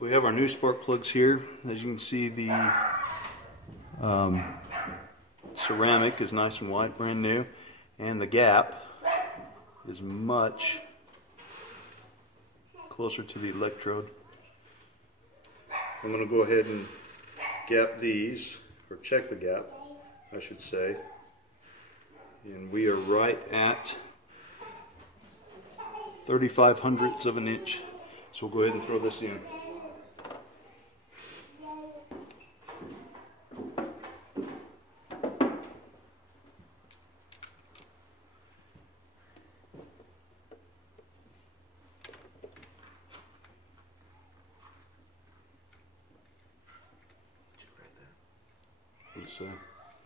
We have our new spark plugs here. As you can see, the ceramic is nice and white, brand new, and the gap is much closer to the electrode. I'm going to go ahead and gap these, or check the gap, I should say. And we are right at 3/500ths of an inch. So we'll go ahead and throw this in. What did it say?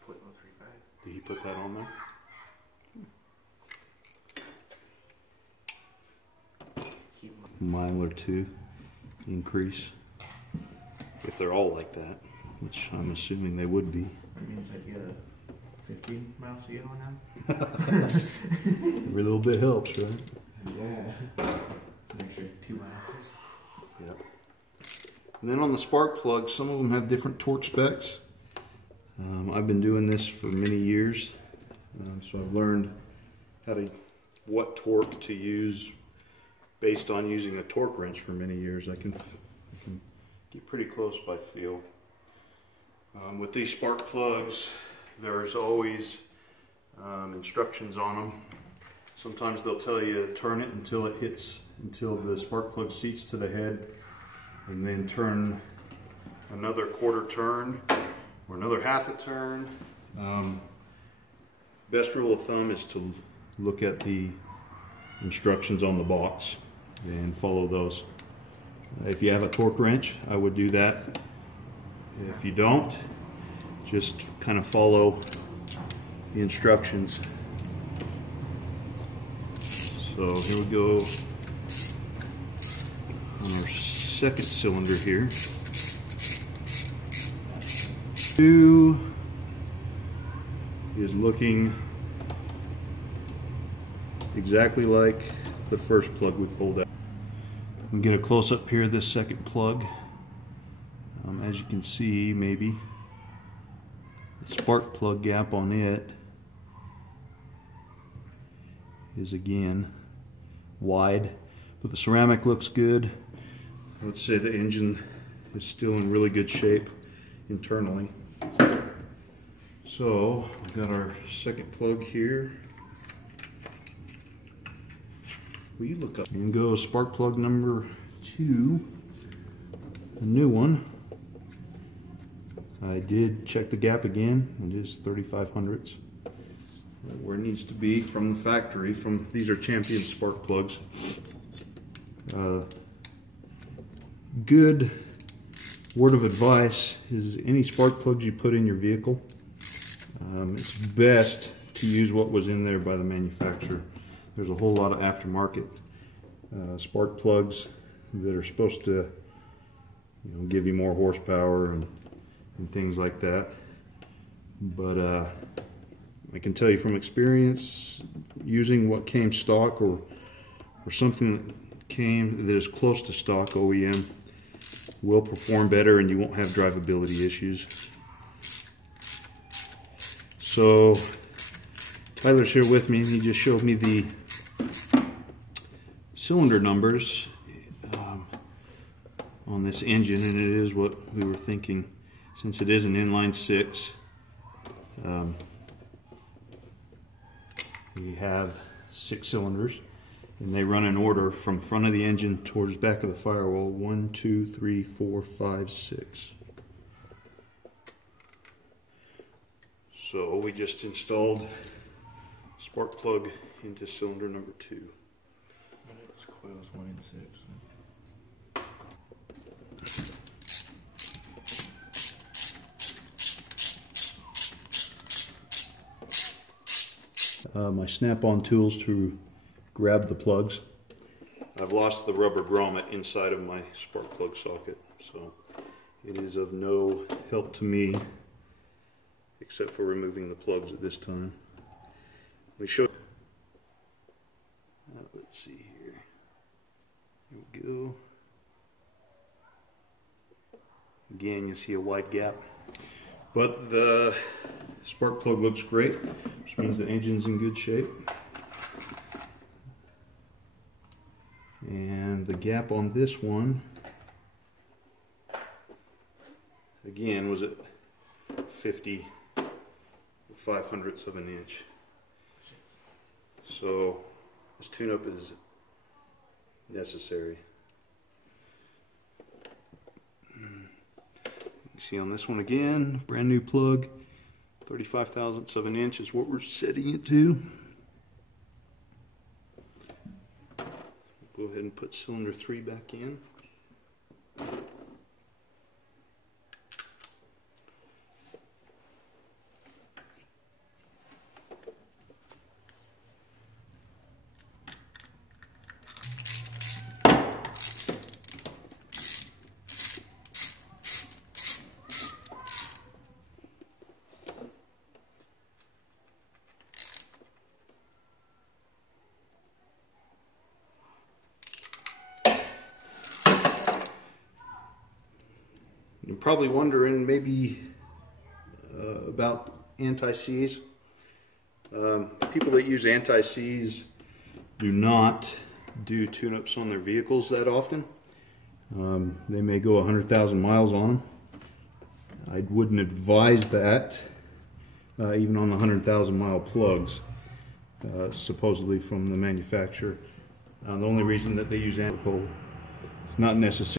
0.135. Did he put that on there? Wrangler 2 increase. If they're all like that, which I'm assuming they would be. That means I get a 50 miles a gallon now. Every little bit helps, right? Yeah. It's an extra 2 miles. Yep. And then on the spark plugs, some of them have different torque specs. I've been doing this for many years, so I've learned what torque to use based on using a torque wrench for many years. I can get pretty close by feel. With these spark plugs, there's always instructions on them. Sometimes they'll tell you to turn it until the spark plug seats to the head, and then turn another quarter turn or another half a turn. Best rule of thumb is to look at the instructions on the box and follow those. If you have a torque wrench, I would do that. If you don't, just kind of follow the instructions. So here we go on our second cylinder here. 2 is looking exactly like the first plug we pulled out. We get a close up here, this second plug. As you can see, maybe the spark plug gap on it is again wide, but the ceramic looks good. I would say the engine is still in really good shape internally. So we've got our second plug here. Will you look up and go spark plug number 2, a new one. I did check the gap again. It is 3/500ths. Where it needs to be from the factory. These are Champion spark plugs. Good word of advice is any spark plugs you put in your vehicle, it's best to use what was in there by the manufacturer. There's a whole lot of aftermarket spark plugs that are supposed to, give you more horsepower and things like that. But I can tell you from experience, using what came stock or something that is close to stock OEM will perform better, and you won't have drivability issues. So Tyler's here with me, and he just showed me the cylinder numbers on this engine, and it is what we were thinking. Since it is an inline 6, we have 6 cylinders, and they run in order from front of the engine towards back of the firewall. 1, 2, 3, 4, 5, 6. So we just installed spark plug into cylinder number 2. It's coils 1 and 6. My snap-on tools to grab the plugs. I've lost the rubber grommet inside of my spark plug socket, so it is of no help to me except for removing the plugs at this time. We show. Let's see here. Here we go. again, you see a wide gap. But the spark plug looks great, which means the engine's in good shape. And the gap on this one, again, was at 50/500ths of an inch. So this tune-up is necessary. You see on this one again, brand new plug, 35/1000ths of an inch is what we're setting it to. Go ahead and put cylinder 3 back in. You're probably wondering maybe about anti-seize. People that use anti-seize do not do tune-ups on their vehicles that often. They may go 100,000 miles on them. I wouldn't advise that, even on the 100,000 mile plugs, supposedly from the manufacturer. The only reason that they use anti-seize is not necessarily